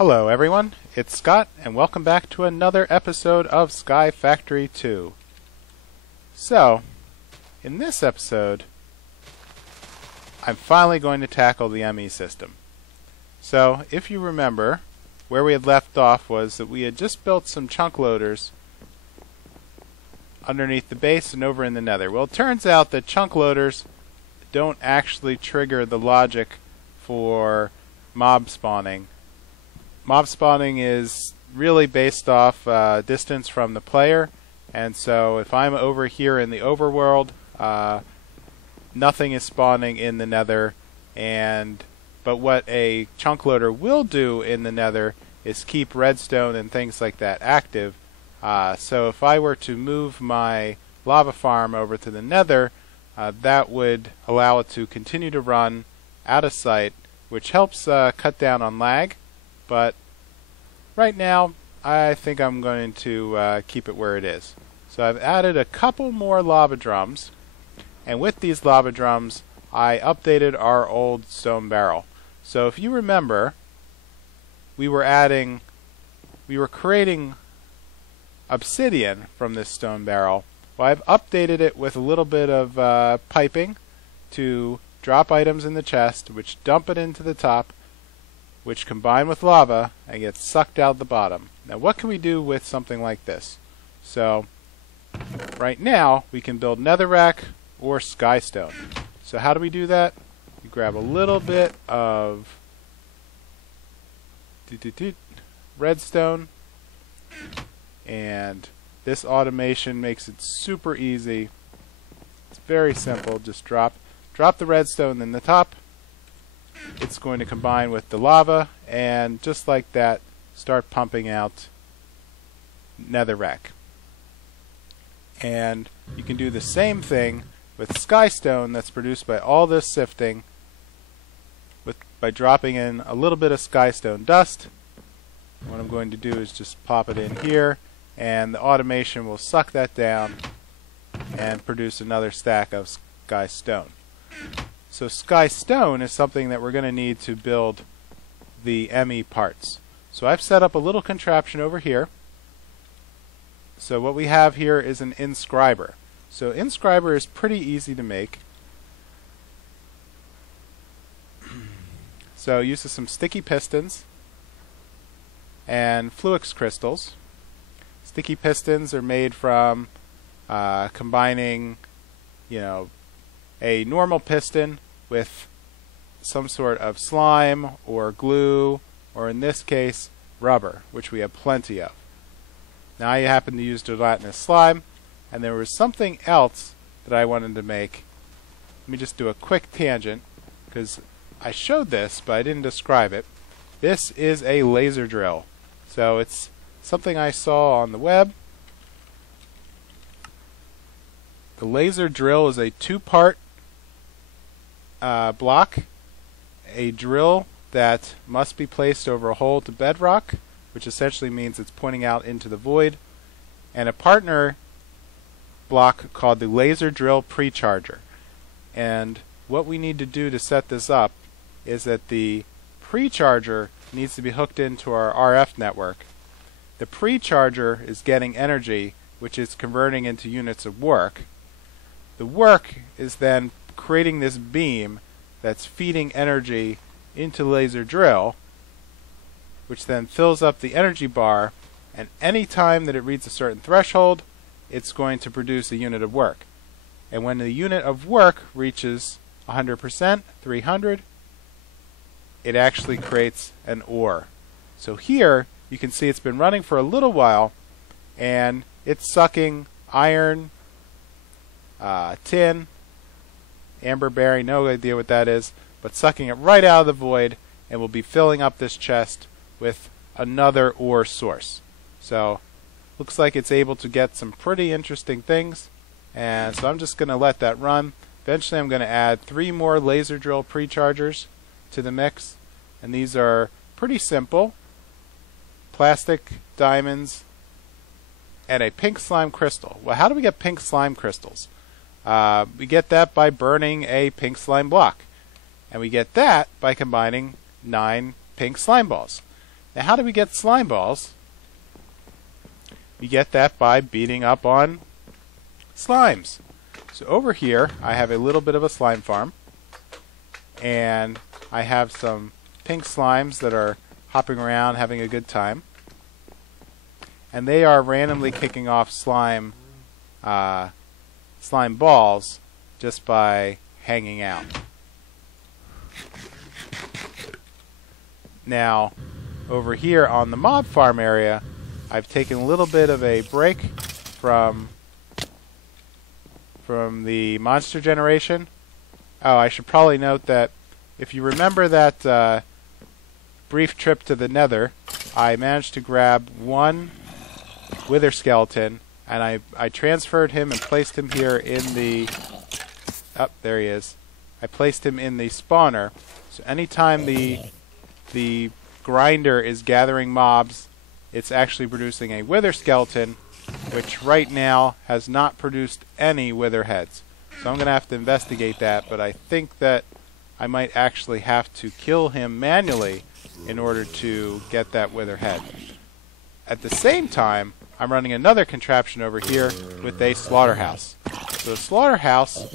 Hello everyone, it's Scott and welcome back to another episode of Sky Factory 2. So, in this episode, I'm finally going to tackle the Emmy system. So, if you remember, where we had left off was that we had just built some chunk loaders underneath the base and over in the nether. Well, it turns out that chunk loaders don't actually trigger the logic for mob spawning. Mob spawning is really based off distance from the player, and so if I'm over here in the overworld, nothing is spawning in the nether, but what a chunk loader will do in the nether is keep redstone and things like that active. So if I were to move my lava farm over to the nether, that would allow it to continue to run out of sight, which helps cut down on lag. But right now, I think I'm going to keep it where it is. So I've added a couple more lava drums, and with these lava drums, I updated our old stone barrel. So if you remember, we were creating obsidian from this stone barrel. Well, I've updated it with a little bit of piping to drop items in the chest, which dump it into the top, which combine with lava and get sucked out the bottom. Now what can we do with something like this? So right now we can build netherrack or skystone. So how do we do that? You grab a little bit of redstone, and this automation makes it super easy. It's very simple. Just drop the redstone in the top. It's going to combine with the lava, and just like that, start pumping out netherrack. And you can do the same thing with skystone that's produced by all this sifting by dropping in a little bit of skystone dust. What I'm going to do is just pop it in here, and the automation will suck that down and produce another stack of skystone. So skystone is something that we're going to need to build the Emmy parts. So I've set up a little contraption over here. So what we have here is an Inscriber. So Inscriber is pretty easy to make. So it uses some sticky pistons and fluix crystals. Sticky pistons are made from combining, a normal piston with some sort of slime or glue, or in this case rubber, which we have plenty of. Now I happen to use gelatinous slime, and there was something else that I wanted to make. Let me just do a quick tangent, because I showed this but I didn't describe it. This is a laser drill. So it's something I saw on the web. The laser drill is a two-part block, a drill that must be placed over a hole to bedrock, which essentially means it's pointing out into the void, and a partner block called the laser drill precharger. And what we need to do to set this up is that the precharger needs to be hooked into our RF network. The precharger is getting energy, which is converting into units of work. The work is then creating this beam that's feeding energy into the laser drill, which then fills up the energy bar, and any time that it reaches a certain threshold, it's going to produce a unit of work. And when the unit of work reaches 100%, 300, it actually creates an ore. So here you can see it's been running for a little while, and it's sucking iron, tin, amber berry, no idea what that is, but sucking it right out of the void, and will be filling up this chest with another ore source. So looks like it's able to get some pretty interesting things, and so I'm just going to let that run. Eventually I'm going to add 3 more laser drill prechargers to the mix, and these are pretty simple: plastic, diamonds, and a pink slime crystal. Well, how do we get pink slime crystals? We get that by burning a pink slime block, and we get that by combining 9 pink slime balls. Now how do we get slime balls? We get that by beating up on slimes. So over here I have a little bit of a slime farm, and I have some pink slimes that are hopping around having a good time, and they are randomly kicking off slime balls just by hanging out. Now over here on the mob farm area, I've taken a little bit of a break from the monster generation. Oh, I should probably note that if you remember that brief trip to the Nether, I managed to grab one wither skeleton, and I transferred him and placed him here in the... Oh, there he is. I placed him in the spawner, so anytime the grinder is gathering mobs, it's actually producing a wither skeleton, which right now has not produced any wither heads. So I'm going to have to investigate that, but I think that I might actually have to kill him manually in order to get that wither head. At the same time, I'm running another contraption over here with a slaughterhouse. So the slaughterhouse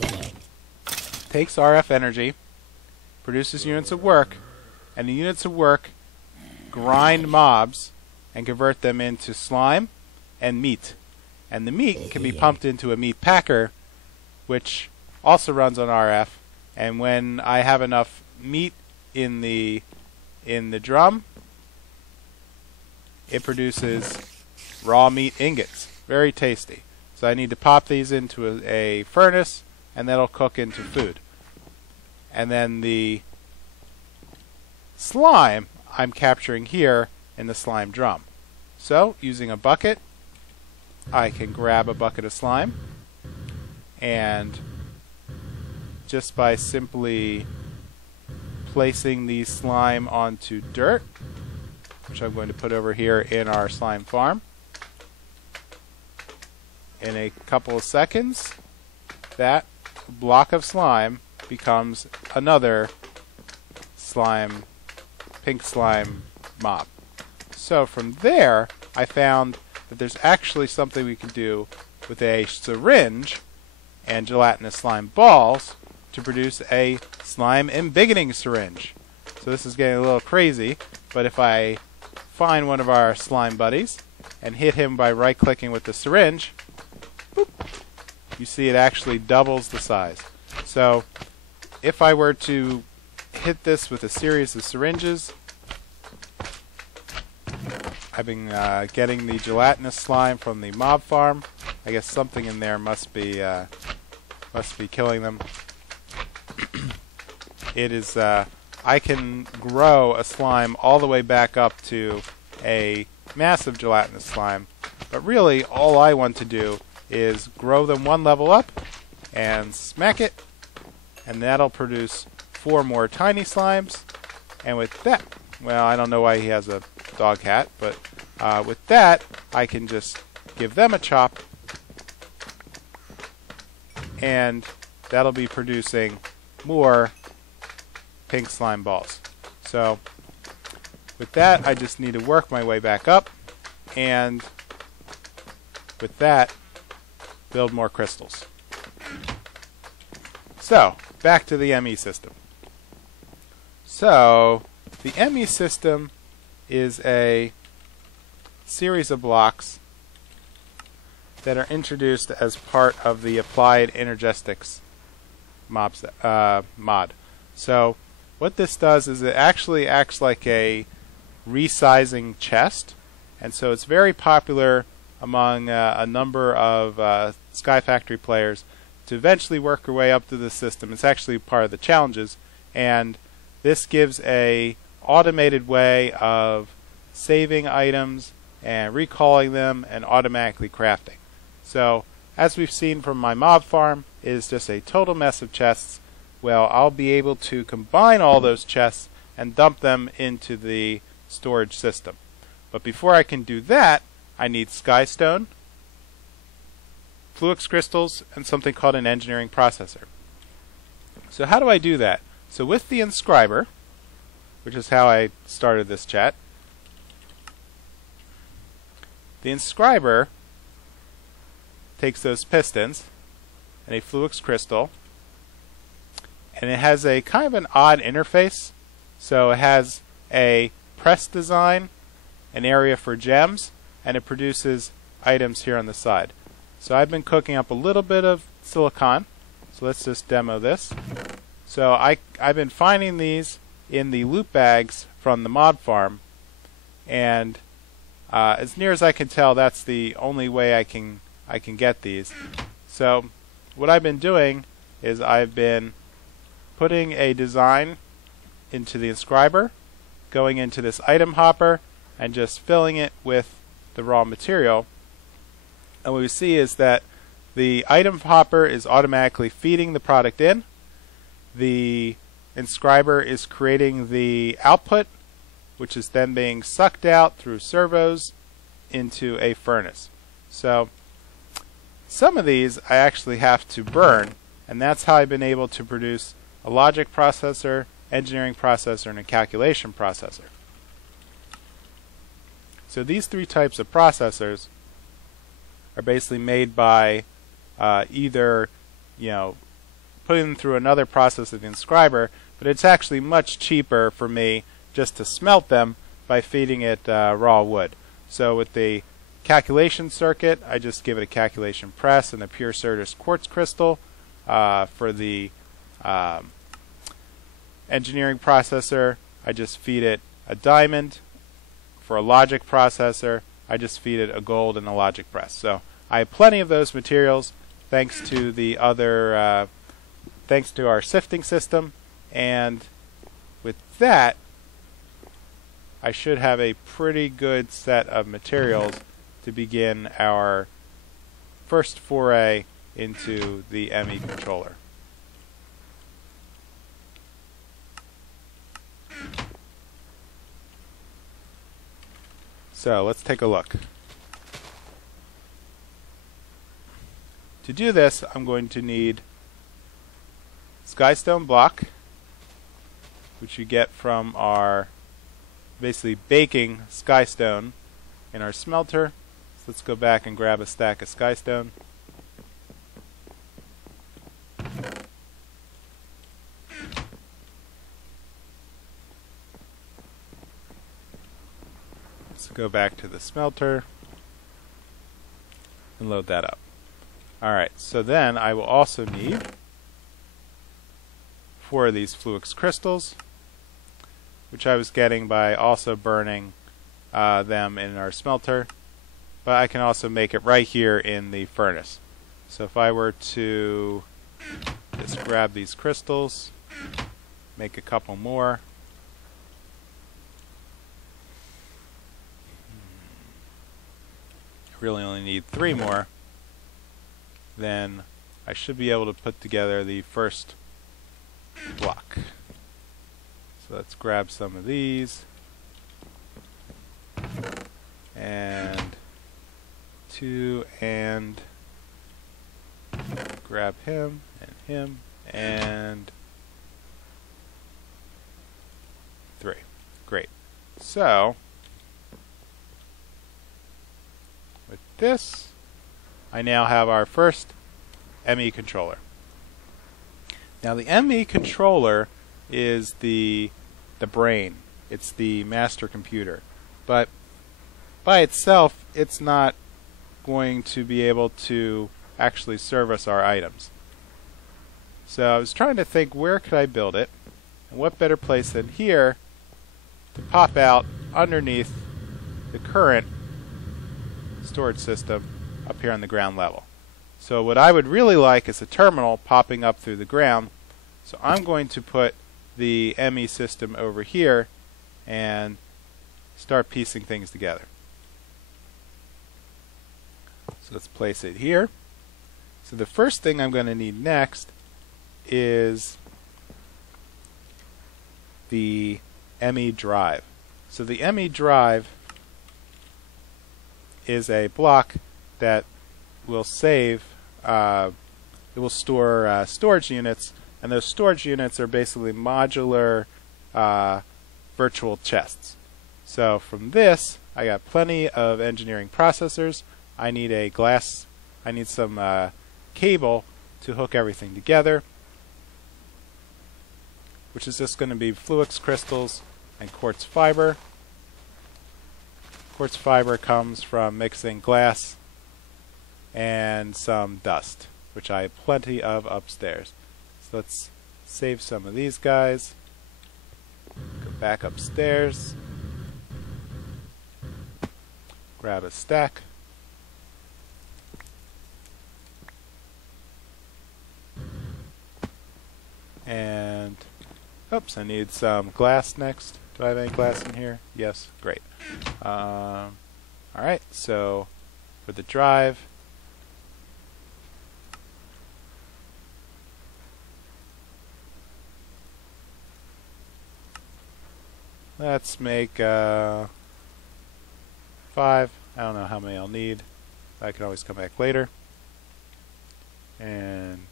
takes RF energy, produces units of work, and the units of work grind mobs and convert them into slime and meat. And the meat can be pumped into a meat packer, which also runs on RF. And when I have enough meat in the drum, it produces raw meat ingots. Very tasty. So I need to pop these into a furnace, and that'll cook into food. And then the slime I'm capturing here in the slime drum. So using a bucket, I can grab a bucket of slime, and just by simply placing the slime onto dirt, which I'm going to put over here in our slime farm, in a couple of seconds, that block of slime becomes another slime, pink slime mob. So from there, I found that there's actually something we can do with a syringe and gelatinous slime balls to produce a slime embiggening syringe. So this is getting a little crazy, but if I find one of our slime buddies and hit him by right-clicking with the syringe, boop, you see it actually doubles the size. So if I were to hit this with a series of syringes, I've been getting the gelatinous slime from the mob farm. I guess something in there must be killing them. It is I can grow a slime all the way back up to a massive gelatinous slime, but really all I want to do is grow them one level up and smack it, and that'll produce 4 more tiny slimes. And with that, well, I don't know why he has a dog hat, but with that I can just give them a chop, and that'll be producing more pink slime balls. So with that, I just need to work my way back up, and with that, build more crystals. So back to the Emmy system. So the Emmy system is a series of blocks that are introduced as part of the applied energetics mod. So what this does is it actually acts like a resizing chest, and so it's very popular among a number of Sky Factory players to eventually work your way up to the system. It's actually part of the challenges, and this gives a automated way of saving items and recalling them and automatically crafting. So as we've seen from my mob farm, it is just a total mess of chests. Well, I'll be able to combine all those chests and dump them into the storage system. But before I can do that, I need skystone, fluix crystals, and something called an engineering processor. So how do I do that? So with the Inscriber, which is how I started this chat, The inscriber takes those pistons and a Fluix crystal, and it has a kind of an odd interface. So it has a press design, an area for gems, and it produces items here on the side. So I've been cooking up a little bit of silicon. So let's just demo this. So I've been finding these in the loot bags from the mod farm, and as near as I can tell, that's the only way I can get these. So what I've been doing is I've been putting a design into the inscriber, going into this item hopper, and just filling it with the raw material. And what we see is that the item hopper is automatically feeding the product in. The inscriber is creating the output, which is then being sucked out through servos into a furnace. So some of these I actually have to burn, and that's how I've been able to produce a logic processor, engineering processor, and a calculation processor. So these three types of processors are basically made by either, putting them through another process of the inscriber, but it's actually much cheaper for me just to smelt them by feeding it raw wood. So with the calculation circuit, I just give it a calculation press and a pure Certus quartz crystal. For the engineering processor, I just feed it a diamond. For a logic processor, I just feed it a gold and a logic press. So I have plenty of those materials thanks to the other, thanks to our sifting system, and with that, I should have a pretty good set of materials to begin our first foray into the Emmy controller. So let's take a look. To do this, I'm going to need skystone block, which you get from our basically baking skystone in our smelter. So let's go back and grab a stack of skystone. Let's go back to the smelter and load that up. Alright, so then I will also need 4 of these Fluix crystals, which I was getting by also burning them in our smelter, but I can also make it right here in the furnace. So if I were to just grab these crystals, make a couple more, I really only need 3 more, then I should be able to put together the first block. So let's grab some of these, and 2, and grab him, and 3. Great. So with this, I now have our first Emmy controller. Now the Emmy controller is the brain. It's the master computer. But by itself, it's not going to be able to actually service our items. So I was trying to think, where could I build it? And what better place than here to pop out underneath the current storage system up here on the ground level. So what I would really like is a terminal popping up through the ground. So I'm going to put the Emmy system over here and start piecing things together. So let's place it here. So the first thing I'm going to need next is the Emmy Drive. So the Emmy Drive is a block that will save, it will store storage units, and those storage units are basically modular virtual chests. So from this, I got plenty of engineering processors. I need some cable to hook everything together, which is just going to be Fluix crystals and quartz fiber. Quartz fiber comes from mixing glass and some dust, which I have plenty of upstairs. So let's save some of these guys. Go back upstairs. Grab a stack. And, oops, I need some glass next. Do I have any glass in here? Yes, great. Alright, so for the drive, let's make 5. I don't know how many I'll need. I can always come back later. And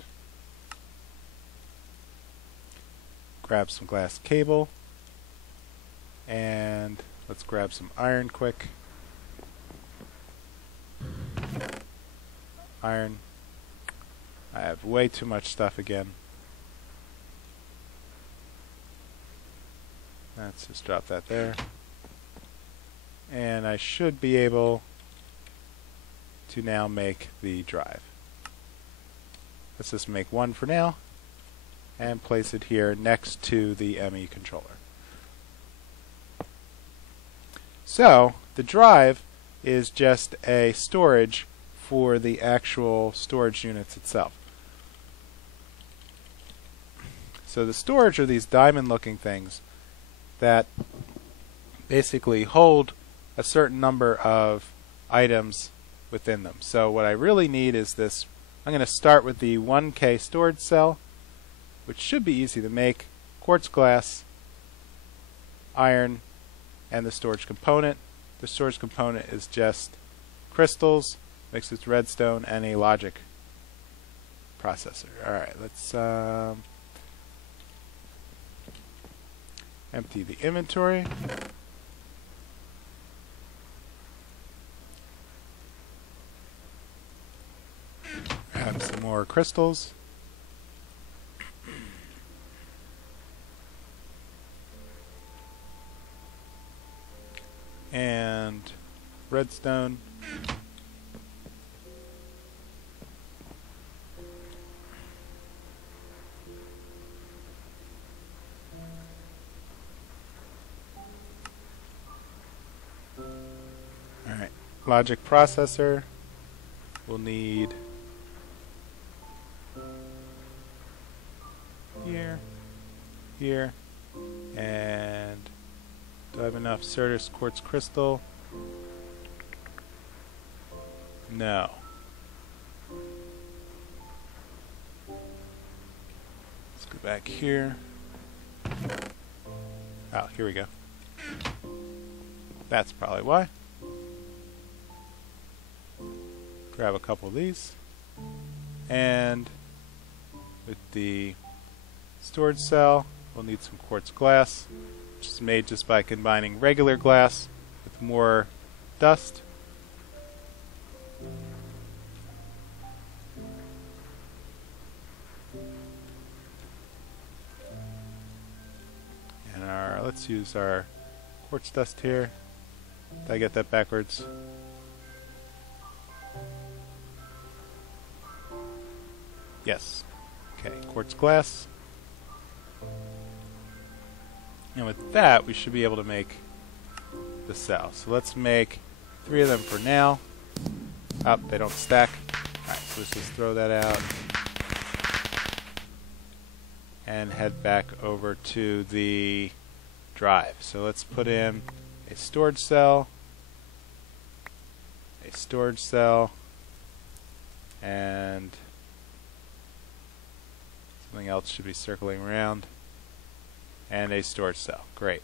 grab some glass cable. And let's grab some iron quick. Iron. I have way too much stuff again. Let's just drop that there. And I should be able to now make the drive. Let's just make one for now and place it here next to the Emmy controller. So the drive is just a storage for the actual storage units itself. So the storage are these diamond looking things that basically hold a certain number of items within them. So what I really need is this. I'm going to start with the 1K storage cell, which should be easy to make. Quartz glass, iron, and the storage component. The storage component is just crystals mixed with redstone and a logic processor. Alright, let's empty the inventory. Grab some more crystals. And redstone. Alright, logic processor. We'll need here, and do I have enough Certus quartz crystal? No. Let's go back here. Oh, here we go. That's probably why. Grab a couple of these. And with the storage cell, we'll need some quartz glass, which is made just by combining regular glass with more dust. And let's use our quartz dust here. Did I get that backwards? Yes. Okay, quartz glass. And with that, we should be able to make the cell. So let's make 3 of them for now. Oh, they don't stack. Alright, so let's just throw that out. And head back over to the drive. So let's put in a storage cell, and something else should be circling around. And a storage cell. Great.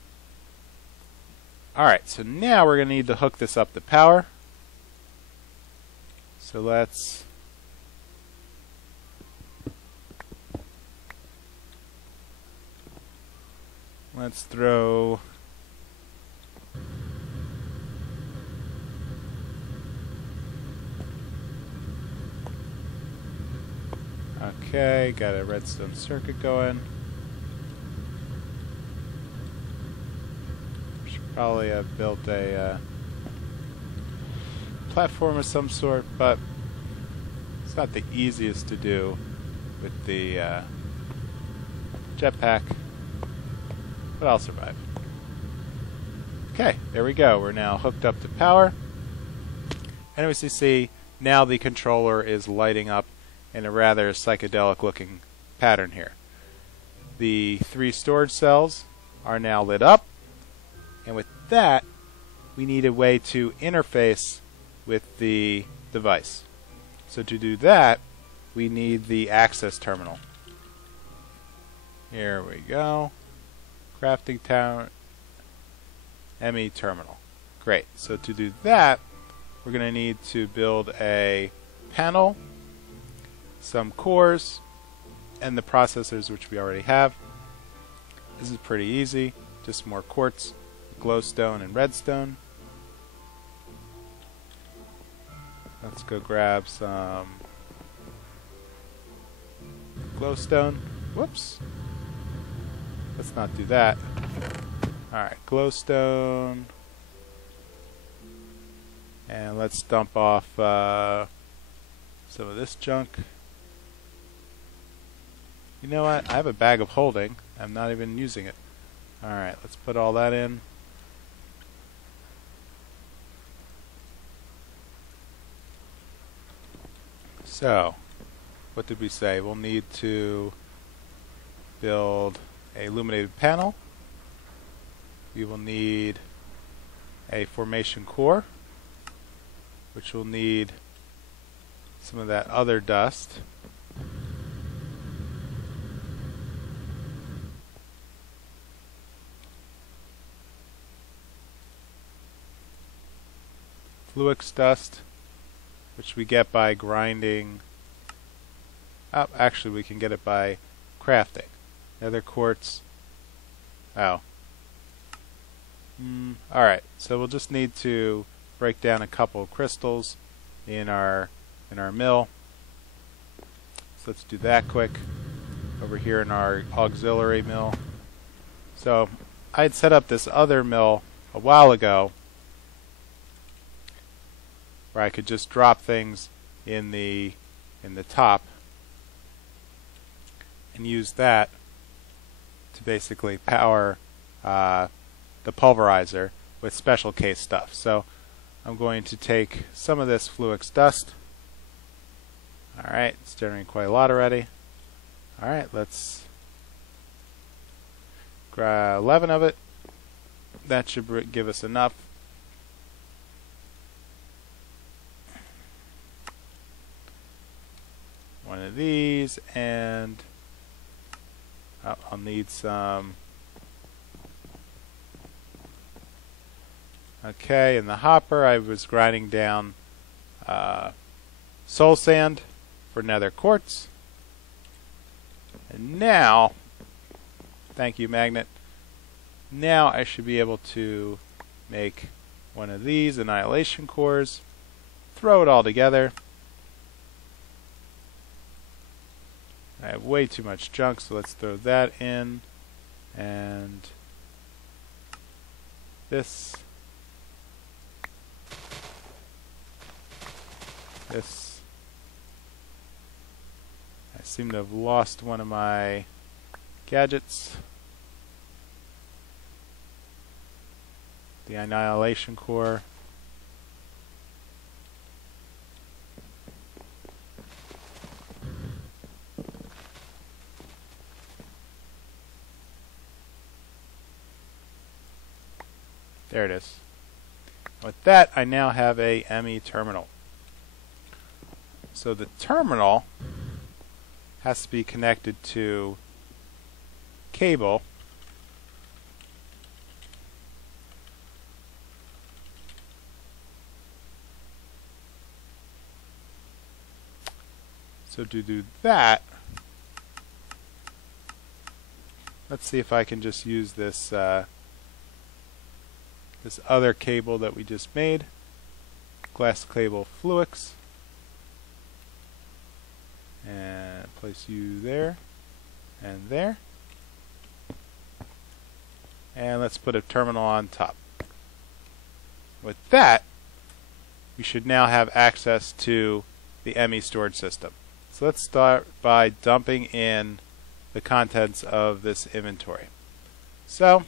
Alright, so now we're going to need to hook this up to power. So let's throw Okay, got a redstone circuit going. Should probably have built a platform of some sort, but it's not the easiest to do with the jetpack, but I'll survive. Okay, there we go. We're now hooked up to power. And as you see, now the controller is lighting up in a rather psychedelic looking pattern here. The 3 storage cells are now lit up, and with that we need a way to interface with the device. So to do that, we need the access terminal. Here we go. Crafting tower, Emmy terminal. Great. So to do that, we're going to need to build a panel, some cores, and the processors, which we already have. This is pretty easy. Just more quartz, glowstone, and redstone. Let's go grab some glowstone. Whoops. Let's not do that. Alright, glowstone. And let's dump off some of this junk. You know what? I have a bag of holding. I'm not even using it. Alright, let's put all that in. So, what did we say? We'll need to build a illuminated panel. We will need a formation core, which will need some of that other dust. Fluix dust, which we get by grinding. Oh, actually we can get it by crafting. Nether quartz. Oh. Alright, so we'll just need to break down a couple of crystals in our mill. So let's do that quick over here in our auxiliary mill. So I had set up this other mill a while ago where I could just drop things in the top and use that to basically power the pulverizer with special case stuff. So I'm going to take some of this Fluix dust. Alright, it's generating quite a lot already. Alright, let's grab 11 of it. That should give us enough. One of these, and I'll need some. Okay, in the hopper I was grinding down soul sand for nether quartz. And now, thank you, magnet. Now I should be able to make one of these annihilation cores, throw it all together. I have way too much junk, so let's throw that in, and this. I seem to have lost one of my gadgets. The annihilation core. There it is. With that, I now have a Emmy terminal. So the terminal has to be connected to cable. So to do that, let's see if I can just use this this other cable that we just made, glass cable Fluix, and Place you there and there. And let's put a terminal on top. With that, we should now have access to the Emmy storage system. So let's start by dumping in the contents of this inventory. So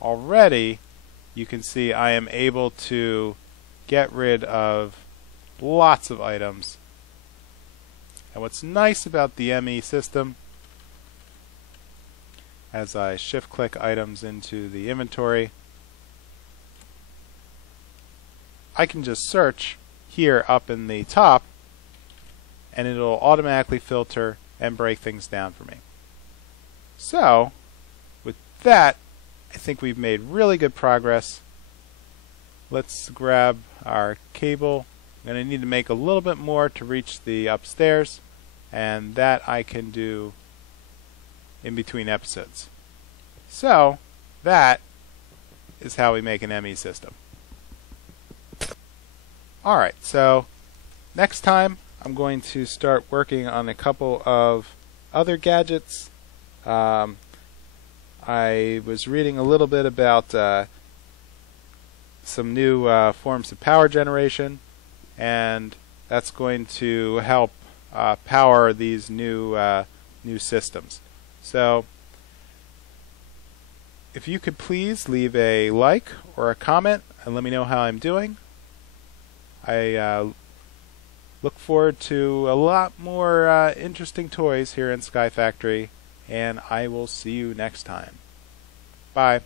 already you can see I am able to get rid of lots of items. And what's nice about the Emmy system, as I shift click items into the inventory, I can just search here up in the top and it'll automatically filter and break things down for me. So with that, I think we've made really good progress. Let's grab our cable. I'm going to need to make a little bit more to reach the upstairs, and that I can do in between episodes. So that is how we make an Emmy system. Alright, so next time I'm going to start working on a couple of other gadgets. I was reading a little bit about some new forms of power generation, and that's going to help power these new systems. So if you could please leave a like or a comment and let me know how I'm doing. I look forward to a lot more interesting toys here in Sky Factory, and I will see you next time. Bye.